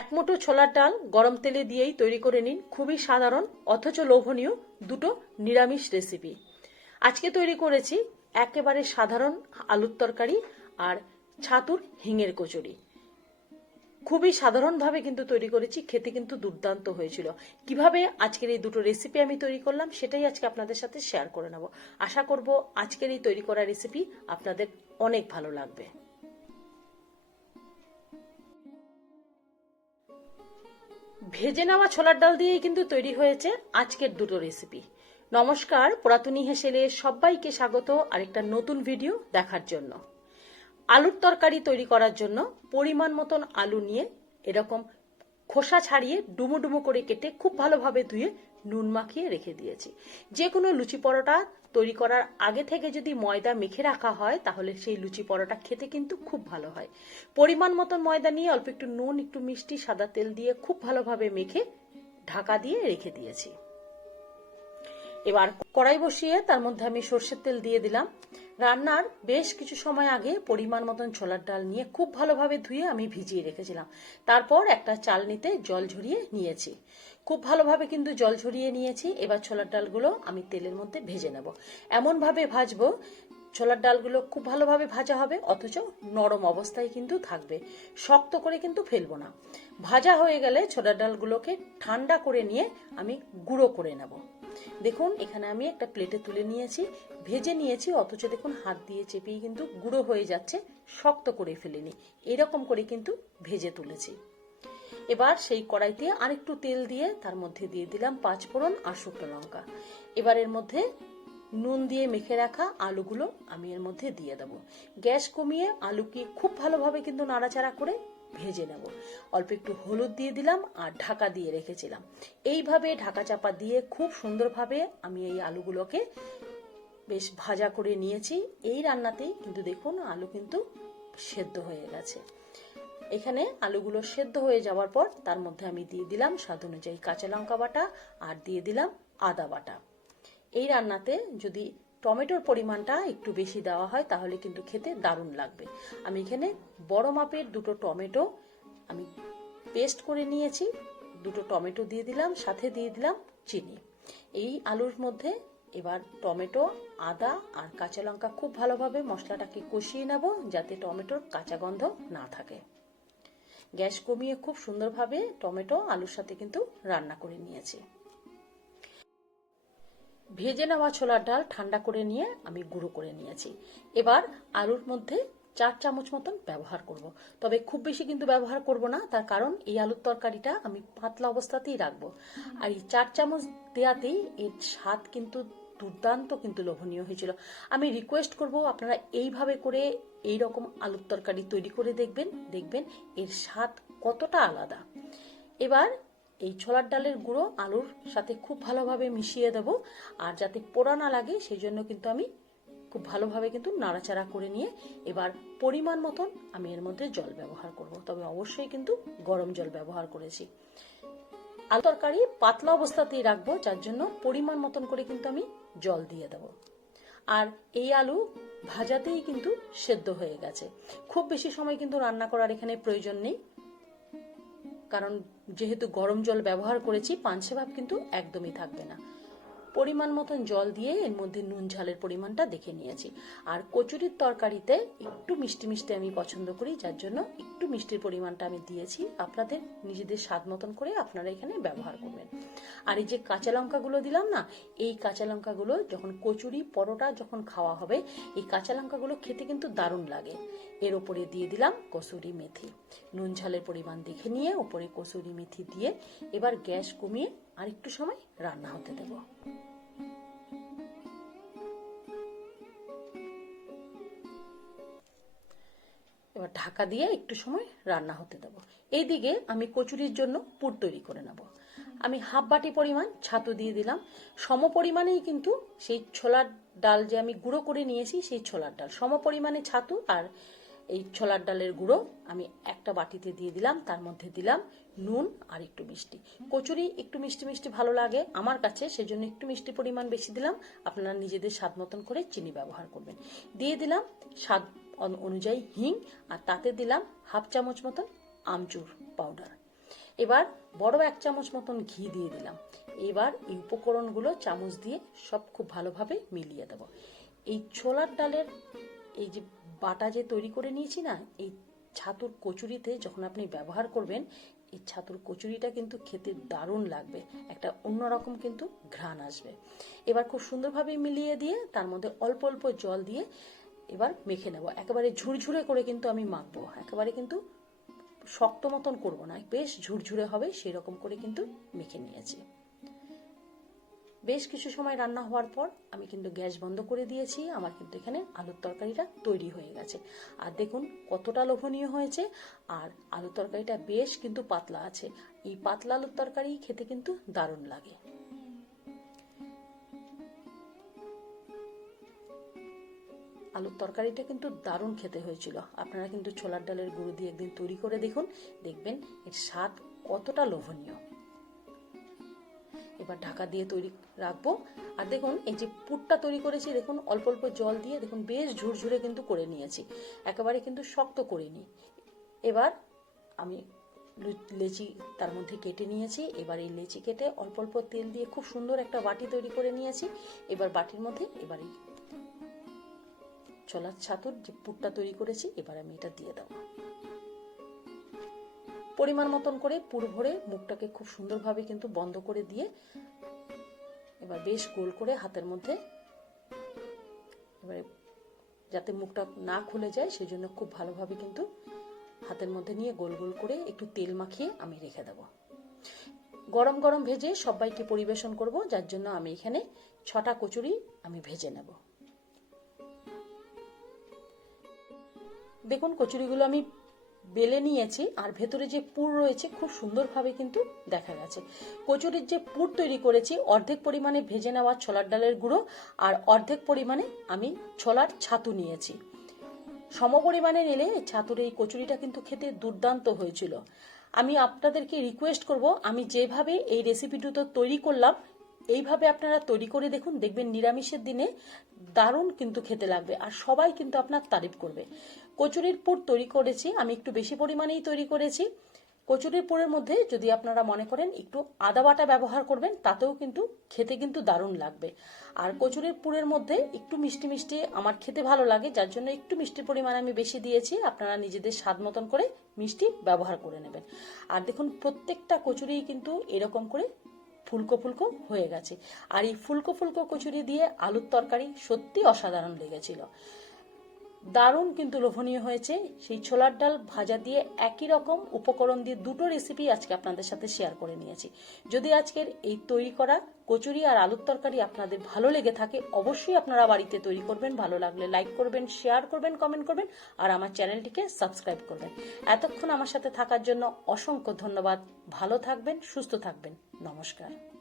এক মুঠো ছোলার ডাল গরম তেলে দিয়েই তৈরি করে নিন খুবই সাধারণ, অথচ লোভনীয় দুটো নিরামিষ রেসিপি আজকে তৈরি করেছি একেবারে সাধারণ আলুর তরকারি আর ছাতুর হিঙের কচুরি। খুবই সাধারণভাবে কিন্তু তৈরি করেছি, খেতে কিন্তু দুর্দান্ত হয়েছিল। কীভাবে আজকের এই দুটো রেসিপি আমি তৈরি করলাম সেটাই আজকে আপনাদের সাথে শেয়ার করে নেব। আশা করব আজকের এই তৈরি করা রেসিপি আপনাদের অনেক ভালো লাগবে। ভেজে নেওয়া ছোলার ডাল দিয়েই কিন্তু তৈরি হয়েছে আজকের দুটো রেসিপি নমস্কার, পুরাতনী হেসেলে সবাইকে স্বাগত আরেকটা নতুন ভিডিও দেখার জন্য। আলুর তরকারি তৈরি করার জন্য পরিমাণ মতন আলু নিয়ে এরকম খোসা ছাড়িয়ে ডুমো ডুমো করে কেটে খুব ভালোভাবে ধুয়ে নুন মাখিয়ে রেখে দিয়েছি। যে কোনো লুচি পরোটা তৈরি করার আগে থেকে যদি ময়দা মেখে রাখা হয়, তাহলে সেই লুচি পরোটা খেতে কিন্তু খুব ভালো হয়। পরিমাণ মতন ময়দা নিয়ে অল্প একটু নুন, একটু মিষ্টি, সাদা তেল দিয়ে খুব ভালোভাবে মেখে ঢাকা দিয়ে রেখে দিয়েছি। এবার কড়াই বসিয়ে তার মধ্যে আমি সর্ষের তেল দিয়ে দিলাম। রান্নার বেশ কিছু সময় আগে পরিমাণ মতন ছোলার ডাল নিয়ে খুব ভালোভাবে ধুয়ে আমি ভিজিয়ে রেখেছিলাম। তারপর একটা চালনিতে জল ঝরিয়ে নিয়েছি। খুব ভালোভাবে কিন্তু জল ঝরিয়ে নিয়েছি। এবার ছোলার ডালগুলো আমি তেলের মধ্যে ভেজে নেব। এমনভাবে ভাজবো, ছোলার ডালগুলো খুব ভালোভাবে ভাজা হবে, অথচ নরম অবস্থায় কিন্তু থাকবে। শক্ত করে কিন্তু ফেলব না। ভাজা হয়ে গেলে ছোলার ডালগুলোকে ঠান্ডা করে নিয়ে আমি গুঁড়ো করে নেব। দেখুন, এখানে আমি একটা প্লেটে তুলে নিয়েছি, ভেজে নিয়েছি, অথচ দেখুন হাত দিয়ে চেপিয়ে কিন্তু গুঁড়ো হয়ে যাচ্ছে, শক্ত করে ফেলিনি। এরকম করে কিন্তু ভেজে তুলেছি। এবার সেই কড়াইতে আরেকটু তেল দিয়ে তার মধ্যে দিয়ে দিলাম পাঁচ ফোড়ন আর শুকনো লঙ্কা। এবার এর মধ্যে নুন দিয়ে মেখে রাখা আলুগুলো আমি এর মধ্যে দিয়ে দেব। গ্যাস কমিয়ে আলুকে খুব ভালোভাবে কিন্তু নাড়াচাড়া করে ভেজে নেব। অল্প একটু হলুদ দিয়ে দিলাম আর ঢাকা দিয়ে রেখেছিলাম। এইভাবে ঢাকা চাপা দিয়ে খুব সুন্দরভাবে আমি এই আলুগুলোকে বেশ ভাজা করে নিয়েছি। এই রান্নাতেই কিন্তু দেখুন আলু কিন্তু সেদ্ধ হয়ে গেছে। এখানে আলুগুলো সেদ্ধ হয়ে যাওয়ার পর তার মধ্যে আমি দিয়ে দিলাম স্বাদ অনুযায়ী কাঁচা লঙ্কা বাটা আর দিয়ে দিলাম আদা বাটা। এই রান্নাতে যদি টমেটোর পরিমাণটা একটু বেশি দেওয়া হয় তাহলে কিন্তু খেতে দারুণ লাগবে। আমি এখানে বড় মাপের দুটো টমেটো আমি পেস্ট করে নিয়েছি, দুটো টমেটো দিয়ে দিলাম, সাথে দিয়ে দিলাম চিনি। এই আলুর মধ্যে এবার টমেটো, আদা আর কাঁচা লঙ্কা খুব ভালোভাবে মশলাটাকে কষিয়ে নেব যাতে টমেটোর কাঁচা গন্ধ না থাকে। গ্যাস কমিয়ে খুব সুন্দরভাবে টমেটো, আলুর সাথে কিন্তু রান্না করে নিয়েছি। ভেজে নেওয়া ছোলার ডাল ঠান্ডা করে নিয়ে আমি গুঁড়ো করে নিয়েছি। এবার আলুর মধ্যে চার চামচ মতন ব্যবহার করব। তবে খুব বেশি কিন্তু ব্যবহার করব না, তার কারণ এই আলুর তরকারিটা আমি পাতলা অবস্থাতেই রাখব। আর এই চার চামচ দেওয়াতেই এর স্বাদ কিন্তু দুর্দান্ত কিন্তু লোভনীয় হয়েছিল। আমি রিকোয়েস্ট করব আপনারা এইভাবে করে এই রকম আলুর তরকারি তৈরি করে দেখবেন দেখবেন এর স্বাদ কতটা আলাদা। এবার এই ছোলার ডালের গুঁড়ো আলুর সাথে খুব ভালোভাবে মিশিয়ে দেব, আর যাতে পোড়া না লাগে সেই জন্য কিন্তু আমি খুব ভালোভাবে কিন্তু নাড়াচাড়া করে নিয়ে এবার পরিমাণ মতন আমি এর মধ্যে জল ব্যবহার করব। তবে অবশ্যই কিন্তু গরম জল ব্যবহার করেছি। আলু তরকারি পাতলা অবস্থাতেই রাখব, যার জন্য পরিমাণ মতন করে কিন্তু আমি জল দিয়ে দেব। আর এই আলু ভাজাতেই কিন্তু সেদ্ধ হয়ে গেছে। খুব বেশি সময় কিন্তু রান্না করার এখানে প্রয়োজন নেই। কারণ যেহেতু গরম জল ব্যবহার করেছি পাঞ্চে ভাব কিন্তু একদমই থাকবে না। পরিমাণ মতন জল দিয়ে এর মধ্যে নুন ঝালের পরিমাণটা দেখে নিয়েছি। আর কচুরির তরকারিতে একটু মিষ্টি মিষ্টি আমি পছন্দ করি, যার জন্য একটু মিষ্টির পরিমাণটা আমি দিয়েছি। আপনাদের নিজেদের স্বাদ মতন করে আপনারা এখানে ব্যবহার করবেন। আর এই যে কাঁচা লঙ্কাগুলো দিলাম না, এই কাঁচা লঙ্কাগুলো যখন কচুরি পরোটা যখন খাওয়া হবে, এই কাঁচা লঙ্কাগুলো খেতে কিন্তু দারুণ লাগে। এর ওপরে দিয়ে দিলাম কসুরি মেথি। নুন ঝালের পরিমাণ দেখে নিয়ে ওপরে কসুরি মেথি দিয়ে এবার গ্যাস কমিয়ে আর একটু সময় রান্না হতে দেব। এবার ঢাকা দিয়ে একটু সময় রান্না হতে দেবো। এইদিকে আমি কচুরির জন্য পুর তৈরি করে নেব। আমি হাফ বাটি পরিমাণ ছাতু দিয়ে দিলাম। সম পরিমাণেই কিন্তু সেই ছোলার ডাল যে আমি গুঁড়ো করে নিয়েছি, সেই ছোলার ডাল। সম পরিমাণে ছাতু আর এই ছোলার ডালের গুঁড়ো আমি একটা বাটিতে দিয়ে দিলাম, তার মধ্যে দিলাম নুন আর একটু মিষ্টি। কচুরি একটু মিষ্টি মিষ্টি ভালো লাগে আমার কাছে, সেজন্য একটু মিষ্টি পরিমাণ বেশি দিলাম। আপনারা নিজেদের স্বাদ মতন করে চিনি ব্যবহার করবেন। দিয়ে দিলাম স্বাদ অনুযায়ী হিং আর তাতে দিলাম হাফ চামচ মতন আমচুর পাউডার। এবার বড় এক চামচ মতন ঘি দিয়ে দিলাম। এবার এই উপকরণগুলো চামচ দিয়ে সব খুব ভালোভাবে মিলিয়ে দেব। এই ছোলার ডালের এই যে বাটা যে তৈরি করে নিয়েছি না, এই ছাতুর কচুরিতে যখন আপনি ব্যবহার করবেন, এই ছাতুর কচুরিটা কিন্তু খেতে দারুণ লাগবে। একটা অন্যরকম কিন্তু ঘ্রাণ আসবে। এবার খুব সুন্দরভাবে মিলিয়ে দিয়ে, তার মধ্যে অল্প অল্প জল দিয়ে এবার মেখে নেব। একেবারে ঝুরঝুরে করে কিন্তু আমি মাখবো। একেবারে কিন্তু শক্ত মতন করব না। বেশ ঝুরঝুরে হবে সেই রকম করে কিন্তু মেখে নিয়েছি। বেশ কিছু সময় রান্না হওয়ার পর আমি কিন্তু গ্যাস বন্ধ করে দিয়েছি। আমার কিন্তু এখানে আলুর তরকারিটা তৈরি হয়ে গেছে। আর দেখুন কতটা লোভনীয় হয়েছে। আর আলুর তরকারিটা বেশ কিন্তু পাতলা আছে। এই পাতলা আলুর তরকারি খেতে কিন্তু দারুণ লাগে। আলুর তরকারিটা কিন্তু দারুণ খেতে হয়েছিল। আপনারা কিন্তু ছোলার ডালের গুঁড়ো দিয়ে একদিন তৈরি করে দেখুন। দেখবেন এর স্বাদ কতটা লোভনীয়। এবার ঢাকা দিয়ে তৈরি রাখব। আর দেখুন, এই যে পুরটা তৈরি করেছি, দেখুন, অল্প অল্প জল দিয়ে, দেখুন, বেশ ঝুরঝুরে কিন্তু করে নিয়েছি। একেবারে কিন্তু শক্ত করিনি। এবার আমি লেচি তার মধ্যে কেটে নিয়েছি। এবার এই লেচি কেটে অল্প অল্প তেল দিয়ে খুব সুন্দর একটা বাটি তৈরি করে নিয়েছি। এবার বাটির মধ্যে এবার এই ছোলার ছাতুর যে পুরটা তৈরি করেছি, এবার আমি এটা দিয়ে দেবো। পরিমাণ মতন করে পুর ভরে মুখটাকে খুব সুন্দরভাবে কিন্তু বন্ধ করে দিয়ে এবার বেশ গোল করে হাতের মধ্যে এবারে যাতে মুখটা না খুলে যায় সেই জন্য খুব ভালোভাবে কিন্তু হাতের মধ্যে নিয়ে গোল গোল করে একটু তেল মাখিয়ে আমি রেখে দেব। গরম গরম ভেজে সবাইকে পরিবেশন করব, যার জন্য আমি এখানে ছটা কচুরি আমি ভেজে নেব। দেখুন, কচুরিগুলো আমি বেলে নিয়েছি আর ভেতরে যে পুর রয়েছে খুব সুন্দরভাবে কিন্তু দেখা গেছে। কচুরির যে পুর তৈরি করেছি, অর্ধেক পরিমাণে ভেজে নেওয়া ছোলার ডালের গুঁড়ো আর অর্ধেক পরিমাণে আমি ছোলার ছাতু নিয়েছি। সম পরিমাণে নিলে ছাতুর এই কচুরিটা কিন্তু খেতে দুর্দান্ত হয়েছিল। আমি আপনাদেরকে রিকোয়েস্ট করব, আমি যেভাবে এই রেসিপিটা তৈরি করলাম এইভাবে আপনারা তৈরি করে দেখুন, দেখবেন নিরামিষের দিনে দারুণ কিন্তু খেতে লাগবে আর সবাই কিন্তু আপনার তারিফ করবে। কচুরির পুর তৈরি করেছি, আমি একটু বেশি পরিমাণেই তৈরি করেছি। কচুরির পুরের মধ্যে যদি আপনারা মনে করেন একটু আদা বাটা ব্যবহার করবেন, তাতেও কিন্তু খেতে কিন্তু দারুণ লাগবে। আর কচুরির পুরের মধ্যে একটু মিষ্টি মিষ্টি আমার খেতে ভালো লাগে, যার জন্য একটু মিষ্টির পরিমাণ আমি বেশি দিয়েছি, আপনারা নিজেদের স্বাদ মতন করে মিষ্টি ব্যবহার করে নেবেন। আর দেখুন, প্রত্যেকটা কচুরি কিন্তু এরকম করে ফুলকো ফুলকো হয়ে গেছে। আর এই ফুলকো ফুলকো কচুরি দিয়ে আলুর তরকারি সত্যি অসাধারণ লেগেছিল। দারুণ কিন্তু লোভনীয় হয়েছে। সেই ছোলার ডাল ভাজা দিয়ে একই রকম উপকরণ দিয়ে দুটো রেসিপি আজকে আপনাদের সাথে শেয়ার করে নিয়েছি। যদি আজকের এই তৈরি করা কচুরি আর আলুর তরকারি আপনাদের ভালো লেগে থাকে, অবশ্যই আপনারা বাড়িতে তৈরি করবেন। ভালো লাগলে লাইক করবেন শেয়ার করবেন কমেন্ট করবেন আর আমার চ্যানেলটিকে সাবস্ক্রাইব করবেন। এতক্ষণ আমার সাথে থাকার জন্য অসংখ্য ধন্যবাদ। ভালো থাকবেন, সুস্থ থাকবেন। নমস্কার।